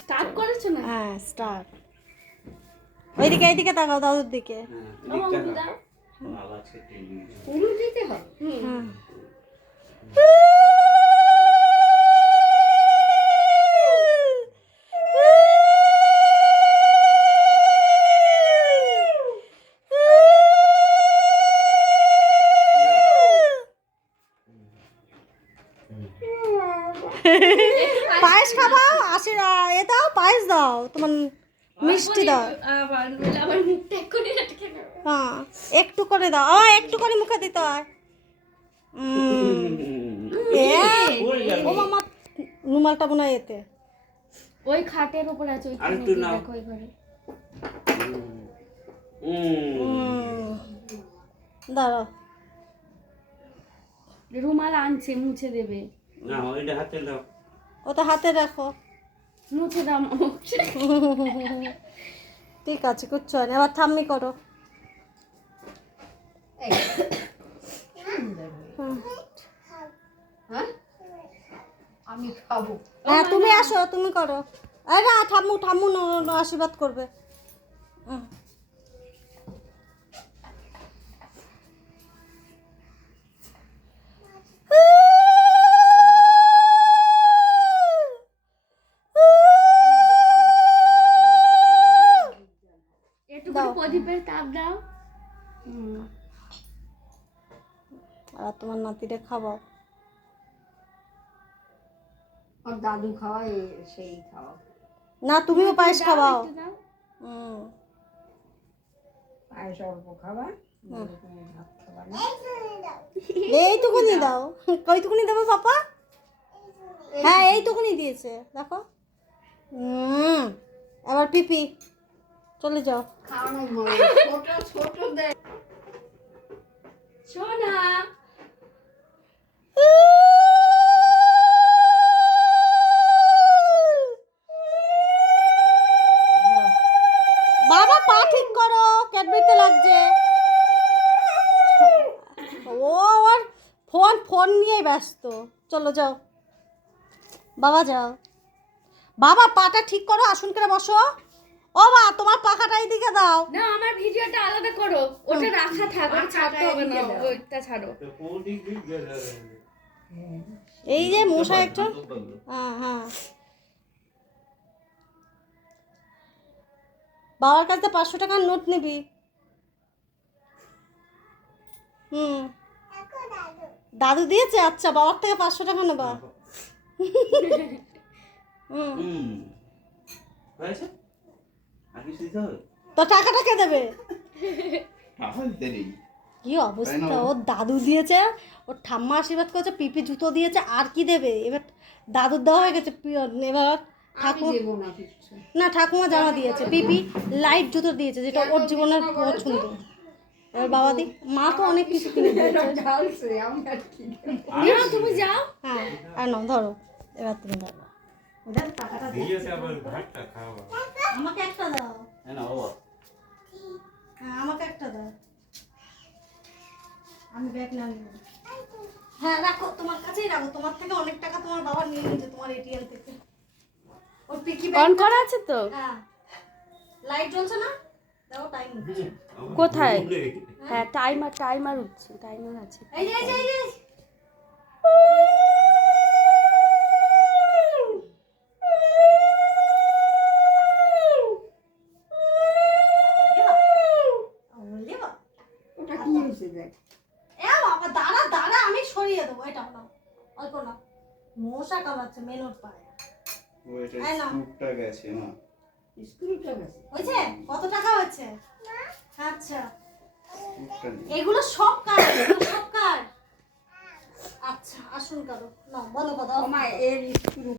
Start করেছো না? হ্যাঁ স্টার্ট। ওইদিকে এইদিকে তাকাও, দাদুর দিকে। উলু দিতে হয়। হ্যাঁ পায়েস খাবাও, এ দাও, পায়েস দাও, তোমার মিষ্টি দাও। আবার মুখটা এক্ষুনি আটকে যাবে। হ্যাঁ একটু করে দাও, একটু করে মুখে দিতে হয়। ও মামা, রুমালটা মনে হয় এতে। ওই খাটের উপর আছে, ওই দেখো ওই ঘরে। দাঁড়াও, রুমাল আনছে, মুছে দেবে। না ওইটা হাতে দাও। ওটা হাতে রাখো। মুছে দাও। ঠিক আছে, কিচ্ছু হয় না। এবার ঠাম্মি করো। আমি খাবো। হ্যাঁ তুমি আসো, তুমি করো। আরে ঠাম্মু ঠাম্মু আশীর্বাদ করবে। একটু করে প্রদীপের তাপ দাও। আর তোমার নাতিরে খাওয়াও। আর দাদু খাওয়ায় সেই খাওয়া। না তুমিও পায়েস খাওয়াও। পায়েস অল্প খাবার, ভাত খাবার না। এইটুকুনি দাও। কইটুকুনি দেবো পাপা? হ্যাঁ এইটুকুনি দিয়েছে, দেখো। এবার পিপি চলে যাও। খাওয়ানো ছোট ছোট দেয়। সোনা বাবা পা ঠিক করো, ক্যাডবেরিতে লাগছে। ও আর ফোন নিয়েই ব্যস্ত। চলো যাও বাবা, যাও। বাবা পাটা ঠিক করো, আসন করে বসো। ও মা, তোমার পাখাটা এইদিকে দাও। না, আমার ভিডিওটা আলাদা করো, ওটা রাখা থাক, ওটা ছাড়তে হবে না, ওইটা ছাড়ো। এই যে মশা একটা। হ্যাঁ হ্যাঁ, বাবার কাছে 500 টাকার নোট নিবি। দাদু দিয়েছে? আচ্ছা, বাবার থেকে 500 টাকা নেবা। তো টাকাটা কে দেবে? কি অবস্থা, ওর দাদু দিয়েছে, ওর ঠাম্মা আশীর্বাদ করেছে, পিপি জুতো দিয়েছে, আর কি দেবে? এবার দাদুর দেওয়া হয়ে গেছে। এবার ঠাকুমা, না ঠাকুমা জামা দিয়েছে, পিপি লাইট জুতো দিয়েছে, যেটা ওর জীবনের পছন্দ। এবার বাবা দি, মা তো অনেক কিছু কিনে দিয়েছে। তুমি যাও। হ্যাঁ আর নাও, ধরো এবার তুমি ধরো। আমাকে একটা দাও। হ্যাঁ আমাকে একটা দাও, আমি ব্যাগ না নিব। হ্যাঁ রাখো, তোমার কাছেই রাখো। তোমার থেকে অনেক টাকা তোমার বাবা নিয়ে নিয়েছে, তোমার এটিএম থেকে। ওর পিকি ব্যাগ অন করা আছে তো? হ্যাঁ, লাইট জ্বলছে না? দেখো টাইম হচ্ছে। কোথায়? হ্যাঁ, টাইমার উঠছে, টাইমার আছে। এই যে এই যে এই যে ওটা কি হয়েছে দেখ। দাঁড়া দাঁড়া, আমি সরিয়ে দেবো। এটা না, অল্প না, মশা কামড়াচ্ছে মেনুর পায়ে। স্ক্রুটা গেছে। হয়েছে? কত টাকা হয়েছে? আচ্ছা, এগুলো সব কার, এগুলো সব কার। আচ্ছা আসুন কারো না, বলো কথা। আমার এর স্ক্রু